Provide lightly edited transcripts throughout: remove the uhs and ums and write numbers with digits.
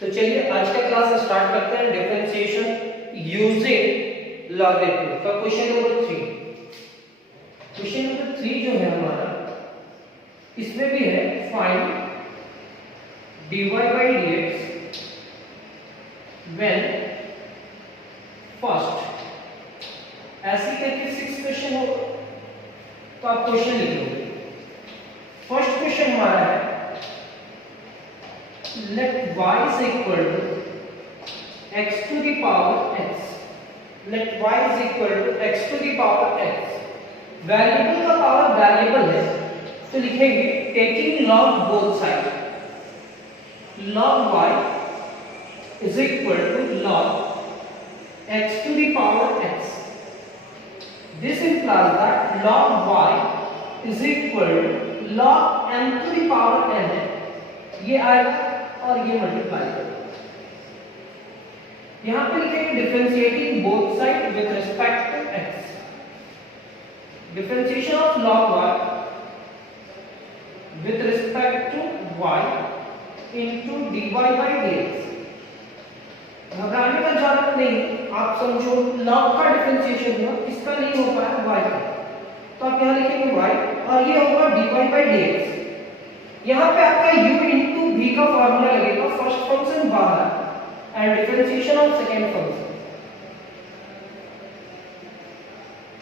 तो चलिए आज का क्लास स्टार्ट करते हैं डिफरेंशिएशन यूजिंग लॉगरिथम का क्वेश्चन नंबर 3। क्वेश्चन नंबर 3 जो है हमारा, इसमें भी है find dy by dx when first. ऐसी करके 6 क्वेश्चन होगा, तो आप क्वेश्चन लिख लो। फर्स्ट क्वेश्चन हमारा है let y is equal to x to the power x. Let y is equal to x to the power x. Variable का power variable है, तो लिखेंगे taking log both side, log y is equal to log x to the power x. This implies that log y is equal to log n to the power n है, ये आएगा और ये multiply करें। यहां पे लिखेंगे differentiating both side with respect to x। Differentiation of log y with respect to y into dy by dx। घबराने का जरूरत नहीं, आप समझो log का डिफरेंशिएशन हुआ, इसका नहीं हो पाया y का, तो आप यहां लिखेंगे y और ये होगा dy by dx। यहाँ पे आपका u इंटू v का फॉर्मूला लगेगा, फर्स्ट फंक्शन बाहर and differentiation of second function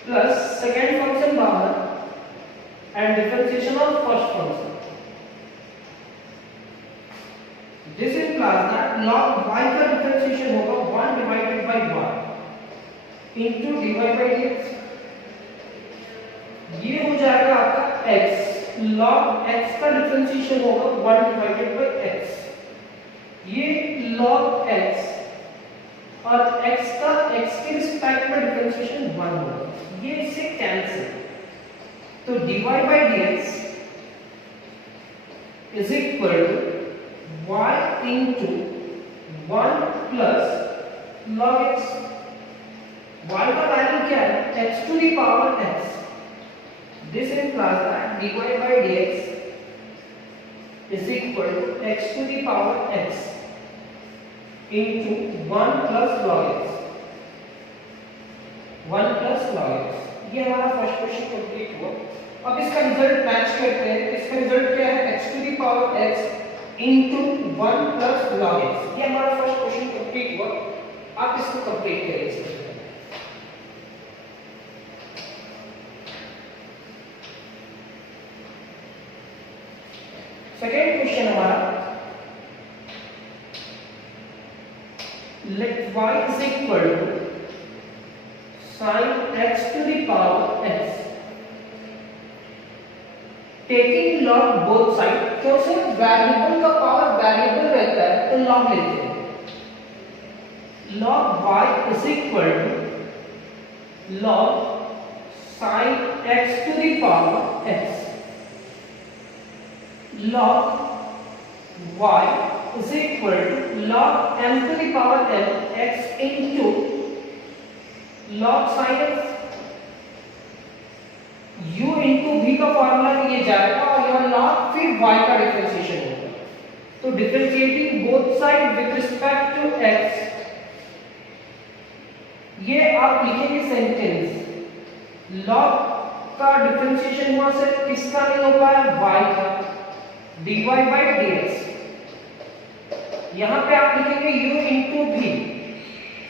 plus second function बाहर and differentiation of first function. This implies that log y का डिफरेंशिएशन होगा 1 divided by y into dy by dx। ये हो जाएगा आपका x, log x का differentiation होगा 1 डिवाइडेड बाय x। ये log x और x का x के रिस्पेक्ट में डिफरेंशिएशन 1 होगा, ये इससे कैंसिल। तो dy by dx is equal to y into 1 plus log x। y का वैल्यू क्या है? x to the power x। This implies that dy by dx is equal to x to the power x into 1 plus log x। 1 plus log x। ये हमारा first question complete हुआ। अब इसका result match करते हैं। इसका result क्या है? x to the power x into 1 plus log x। ये हमारा फर्स्ट क्वेश्चन कंप्लीट हुआ। आप इसको कंप्लीट करिए। सेकेंड क्वेश्चन हमारा, let y is equal to sin x to the power x taking log both side। क्योंकि वेरिएबल का power variable रहता है तो log लेते हैं। log y is equal to log sin x to the power x। log y is equal to log m to the power n x into log sin x। u into v का formula ये जाएगा और यह log फिर y का differentiation होगा। तो differentiating both side with respect to x, ये आप लिखेंगे सेंटेंस log का डिफरेंशिएशन हुआ सिर्फ किसका नहीं हो पाया? y का, dy by dx। यहां पे आप लिखेंगे u into v,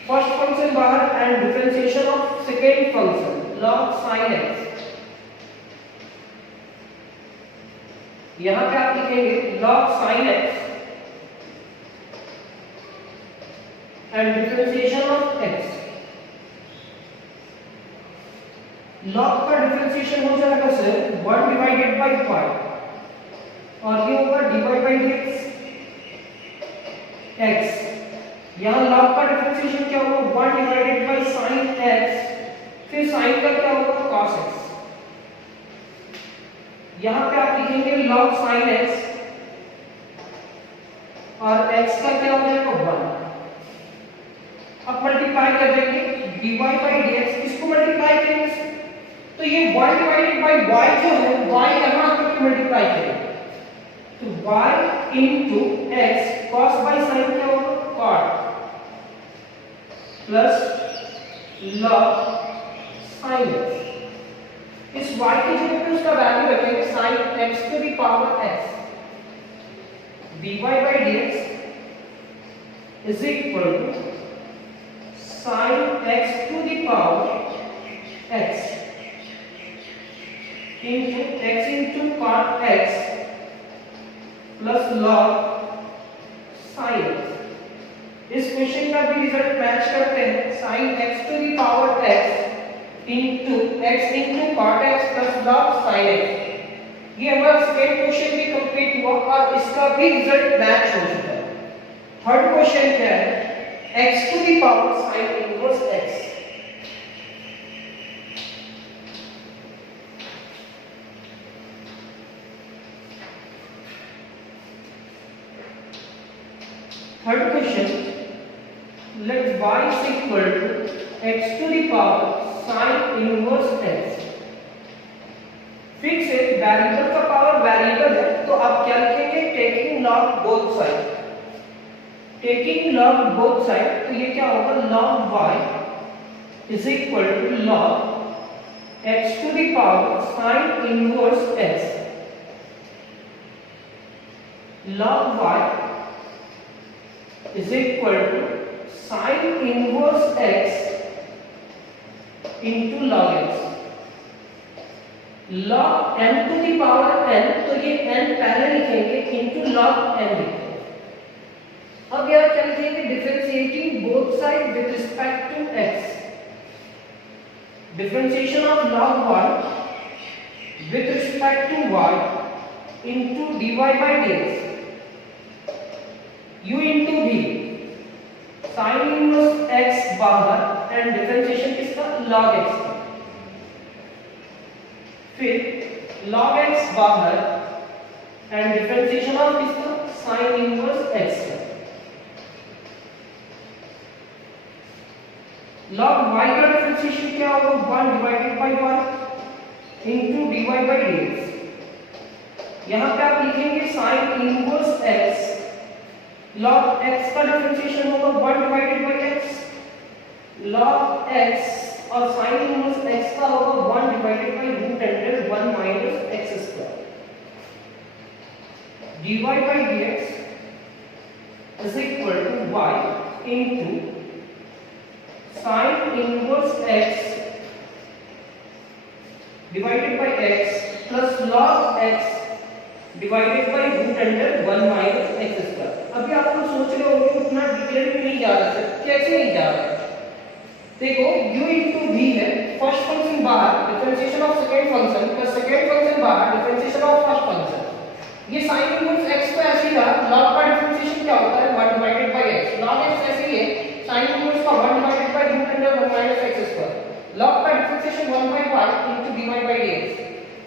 first function बाहर and differentiation of second function log sin x। यहां पे आप लिखेंगे log sin x and differentiation of x। log का डिफरेंशिएशन हो जाएगा सर 1 डिवाइडेड बाय y और ये होगा dy by dx x। यहाँ log का डिफरेंशिएशन क्या होगा? 1 डिवाइडेड बाय sin x, फिर sin का क्या होगा? cos x। यहाँ पे आप लिखेंगे log sin x और x का क्या हो जाएगा? 1। अब मल्टीप्लाई कर देंगे dy by dx, इसको मल्टीप्लाई करेंगे तो ये 1 डिवाइडेड बाय y जो है y यहाँ आकर के मल्टीप्लाई करेंगे तो y into x cos by sin क्या होगा? Plus log sine x. इस y की जगह पे उसका वैल्यू रखेंगे sine x to the power x, dy by dx is equal to sin x to the power x into cot x plus log sin x। इस question का भी result match करते हैं, sin x to the power x into cot x plus log sin x। ये हमारा second question भी complete हुआ और इसका भी रिजल्ट मैच हो चुका है। थर्ड क्वेश्चन क्या है, x to the power sin inverse x। Third question, let y is equal to x to the power sin inverse x। Fix है, वेरिएबल का पावर वेरिएबल है, तो आप क्या लिखेंगे, taking log both side. Taking log both side, तो ये क्या होगा, log y is equal to log x to the power sin inverse x। log y is equal to sin inverse x into log x। log n to the power n, तो ये n पहले लिखेंगे into log n लिखेंगे। अब यहाँ क्या लिखेंगे, differentiating both side with respect to x। Differentiation of log 1 with respect to y into dy by dx u into v, sin inverse x बाहर एंड डिफरेंशिएशन किसका, log x का। फिर log x बाहर एंड डिफरेंशिएशन ऑफ किसका, sin inverse x का। log y का differentiation क्या होगा, 1 divided by 1 into dy by dx। यहां पे आप लिखेंगे sin inverse x, log x का डिफरेंशिएशन होगा 1 divided by x, log x और sin इनवर्स x का होगा 1 divided by root under 1 minus x square. dy by dx is equal to y into sin inverse x divided by x plus log x divided by root under 1 minus x square. अभी आप लोग सोच रहे होंगे उतना detail में नहीं जा रहा है, कैसे नहीं जा रहा है। देखो u into v है, फर्स्ट फंक्शन बाहर, differentiation of second function plus second function बाहर, डिफरेंशिएशन ऑफ फर्स्ट फंक्शन। ये sin इनवर्स x तो ऐसे ही रहा, log का डिफरेंशिएशन क्या होता है, 1 divided by x। log x ऐसे ही है, sin इनवर्स का 1 divided by root under 1 minus x square. log का differentiation 1 by y into dy by dx।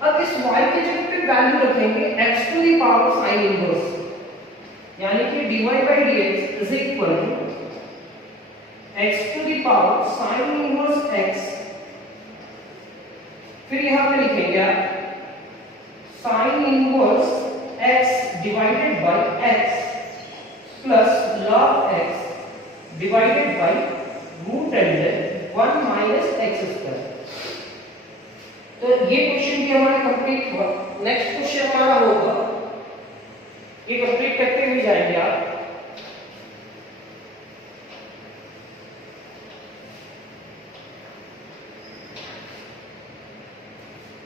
अब इस y की जगह पे वैल्यू रखेंगे x to the power sin inverse, यानी कि dy by dx is equal to x to the power sin inverse x। फिर यहां पे लिखेंगे आप sin inverse x divided by x plus log x divided by root under 1 minus x square. तो ये question भी हमारा कंप्लीट हुआ। नेक्स्ट क्वेश्चन हमारा होगा, ये कंप्लीट करते हुए जाएंगे आप।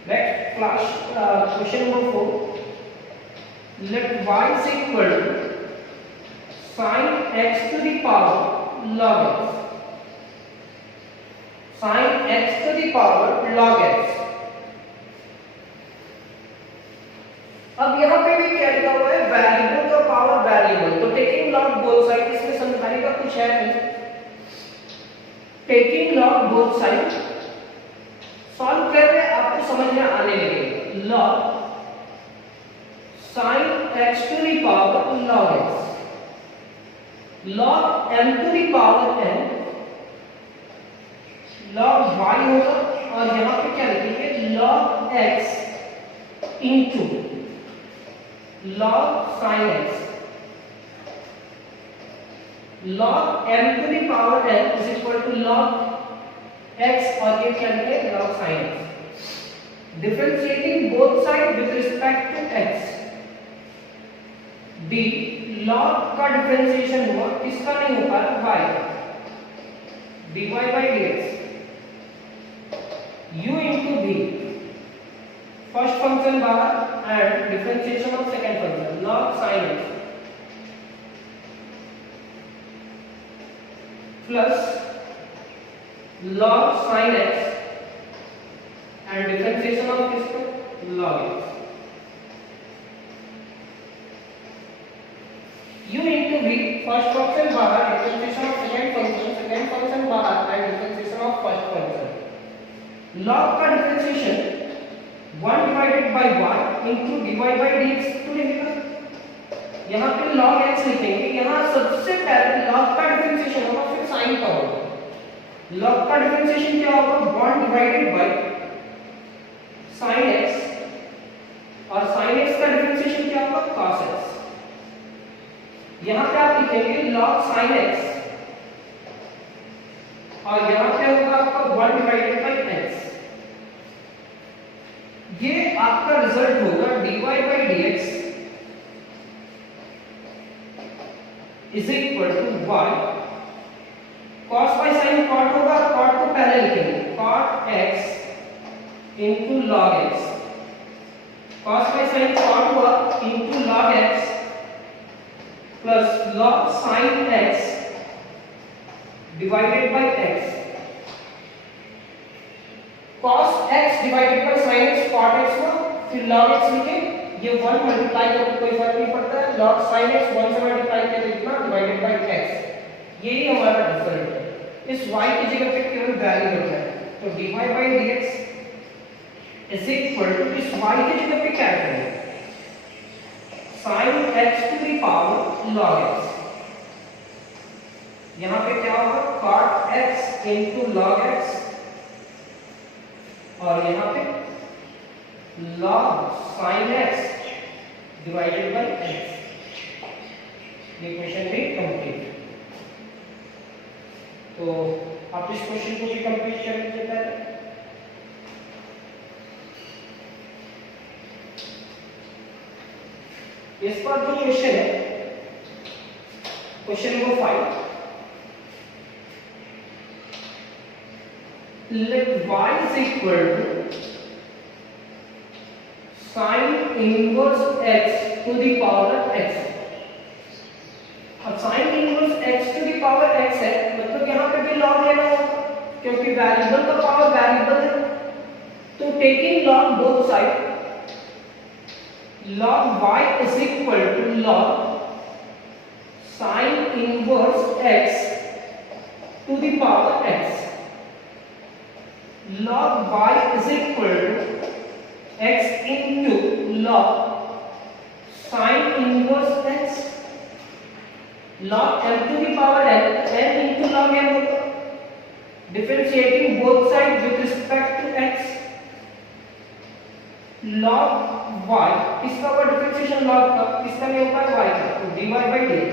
Next class question number 4, let y is equal to sin x to the power log x। sin x to the power log x। अब यहाँ पे भी क्या लिखा हुआ है, वेरिएबल का पावर वेरिएबल, तो टेकिंग लॉग बोथ साइड, इसमें समझाने का कुछ है नहीं। Taking log both side solve कर रहे आपको समझ में आने लगेगा। Log sin x to the power log x, log m to the power n, log y होगा और यहाँ पे क्या लिखेंगे, log x into log sin x। log m to the power n is equal to log x और ये क्या है log sin x. Differentiating both sides with respect to x. b log का डिफरेंशिएशन हुआ, किसका नहीं हो पाया y का. dy by dx u into v first function बाहर and differentiation of second function log sin x plus log sin x and differentiation of किसका log x. u into v first function बाहर differentiation of second function बाहर and differentiation of first function. log का differentiation 1 divided by y into dy by dx तो लिखेगा. यहाँ पे log x लिखेंगे, यहाँ सबसे पहले log का डिफरेंशिएशन होगा फिर sin का होगा. log का डिफरेंशिएशन क्या होगा 1 divided by sin x और sin x का डिफरेंशिएशन क्या होगा cos x. यहाँ पे आप लिखेंगे log sin x और यहाँ पे होगा आपका 1 divided by x. ये आपका रिजल्ट होगा dy by dx is equal to y cos by sin cot होगा, cot को पहले लिखेंगे cot x into log x. cos by sin cot हुआ into log x plus log sin x divided by x. cos x divided by sin x cot x हुआ, फिर log x लिखे, ये 1 multiply करके कोई फर्क नहीं पड़ता है. log sin x 1 से मल्टीप्लाई करके लिखना डिवाइडेड बाय x. यही हमारा रिजल्ट है. इस y की जगह पे केवल वैल्यू रखना है. तो dy by dx is equal to इस y की जगह पे क्या रखेंगे sin x to the power log x. यहाँ पे क्या होगा cot x into log x और यहाँ पे log sin x divided by x. ये क्वेश्चन भी कंप्लीट. तो आप इस क्वेश्चन को भी कंप्लीट कर लीजिए पहले. इस पर जो क्वेश्चन है question number 5. let y is equal to sin inverse x to the power x. अब sin inverse x to the power x है, मतलब यहाँ पे भी log लेना होगा क्योंकि वेरिएबल का पावर वेरिएबल है. तो taking log both side log y is equal to log sin inverse x to the power x. log y is equal to x into log sin inverse x. log m to the power n into log m होगा. differentiating both sides with respect to x. log y किसका होगा differentiation log का, किसका नहीं होगा y का. तो dy by dx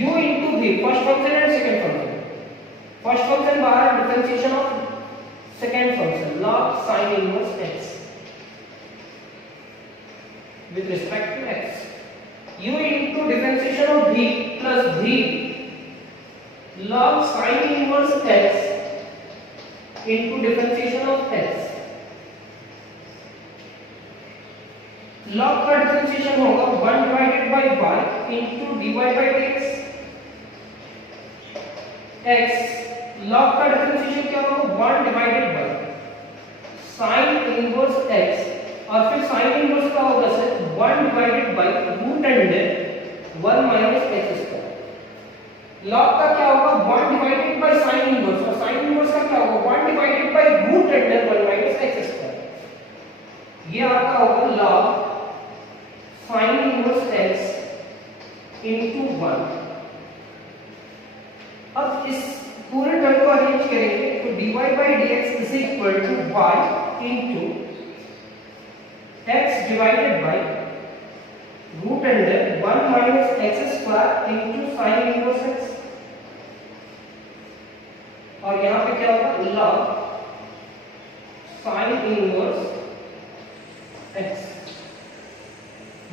u into v first function and second function. First function बाहर differentiation of second function log sin inverse x with respect to x. u into differentiation of v plus v log sin inverse x into differentiation of x. log का differentiation होगा 1 divided by y into dy by dx. x log का differentiation क्या होगा 1 divided by sin inverse x और फिर sin inverse का होगा sir 1 divided by root under 1 minus x square. log का क्या होगा 1 divided by sin inverse और sin inverse का क्या होगा 1 divided by root under 1 minus x square. ये आपका होगा log sin inverse x into 1. अब इस पूरे टर्म को अरेंज करेंगे तो dy by dx is equal to y into x divided by root under 1 minus x square into sine inverse x, और यहाँ पे क्या होगा log sine inverse x.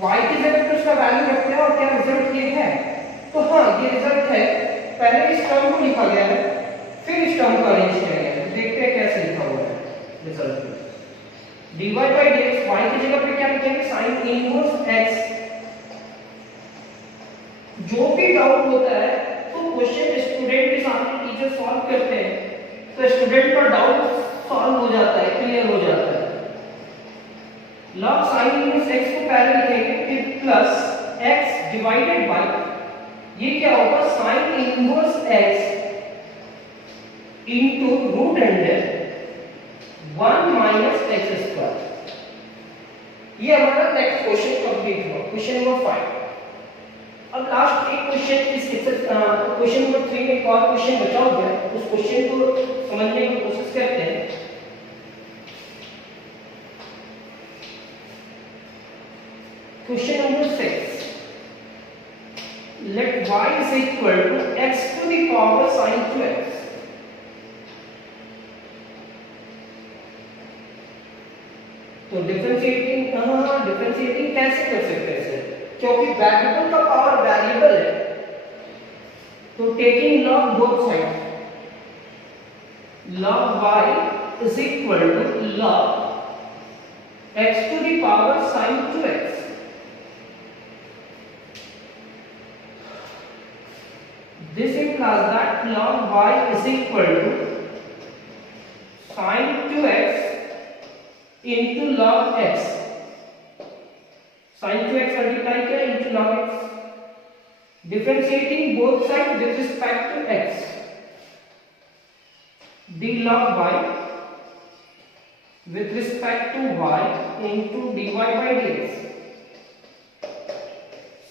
y की जगह पे उसका वैल्यू रखते हैं और क्या रिजल्ट ये है, तो हाँ ये रिजल्ट है। पहले इस टर्म को लिखा गया है, फिर इस टर्म को अरेंज किया गया है। देखते हैं कैसे लिखा हुआ है रिजल्ट में। dy by dx, y की जगह पे क्या लिखेंगे sin इनवर्स x। जो भी डाउट होता है तो क्वेश्चन स्टूडेंट के सामने टीचर सॉल्व करते हैं, तो स्टूडेंट का डाउट सॉल्व हो जाता है, क्लियर हो जाता है। log sin इनवर्स x को पहले लिखेंगे, फिर प्लस x डिवाइडेड बाय, ये क्या होगा sin inverse x into root under 1 minus x square. ये हमारा नेक्स्ट क्वेश्चन कंप्लीट हुआ, क्वेश्चन नंबर 5। अब लास्ट एक क्वेश्चन इस क्वेश्चन नंबर 3 में एक और क्वेश्चन बचा हुआ है, उस क्वेश्चन को समझने की कोशिश करते हैं। Question number 6, let y is equal to x to the power sin 2x। तो डिफरेंशिएटिंग कैसे कर सकते हैं इसे, क्योंकि वेरिएबल का पावर वेरिएबल है, तो taking log both side, log y is equal to log x to the power sin 2x। This implies that log y is equal to sin 2x into log x। sin 2x multiply किया into log x, differentiating both sides with respect to x, d log y with respect to y into dy by dx,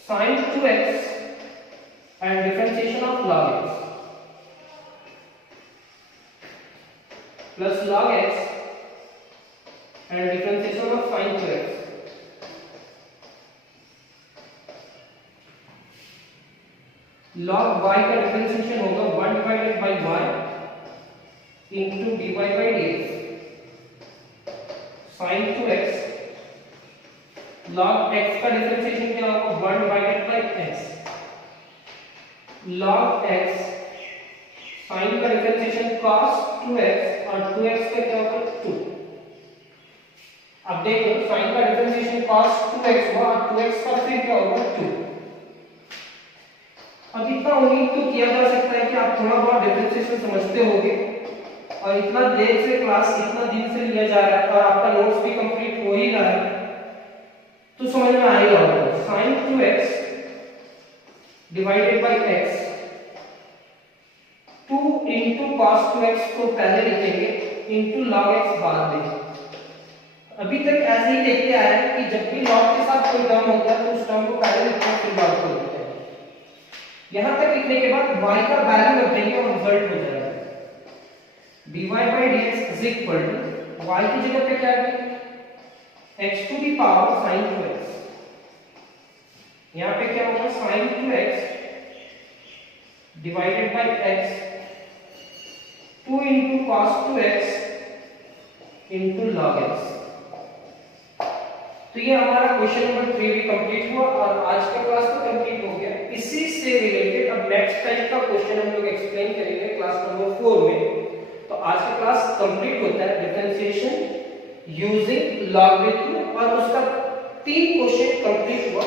sin 2x and differentiation of log x plus log x and differentiation of sin 2x। log y का differentiation होगा 1 divided by y into dy by dx, sin 2x। log x का differentiation क्या होगा 1 divided by x, log x। sin का differentiation cos 2x और 2x का क्या होगा 2। अब देखो sin का डिफरेंशिएशन cos 2x हुआ और 2x का फिर क्या होगा 2। अब इतना उम्मीद तो किया जा सकता है कि आप थोड़ा बहुत डिफरेंशिएशन समझते होंगे, और इतना देर से क्लास इतना दिन से लिया जा रहा है और आपका नोट्स भी कंप्लीट हो ही रहा है, तो समझ में आएगा होगा। sin 2x divided by x, 2 into cos 2x को पहले लिखेंगे into log x बाद में। अभी तक ऐसे ही देखते आए हैं कि जब भी log के साथ कोई टर्म होता है तो उस टर्म को पहले लिखते हैं फिर बाद को लिखते हैं। यहां तक लिखने के बाद y का वैल्यू रख देंगे और रिजल्ट हो जाएगा dy by dx is equal to y की जगह पे क्या है x to the power sin 2x। यहां पे क्या होगा sin 2x divided by x, 2 into cos 2x into log x। तो ये हमारा क्वेश्चन नंबर 3 भी कंप्लीट हुआ और आज का क्लास तो कंप्लीट हो गया। इसी से रिलेटेड अब नेक्स्ट टाइप का क्वेश्चन हम लोग एक्सप्लेन करेंगे क्लास नंबर 4 में। तो आज का क्लास कंप्लीट होता है डिफरेंशिएशन यूजिंग लॉगरिथम, और उसका 3 क्वेश्चन कंप्लीट हुआ।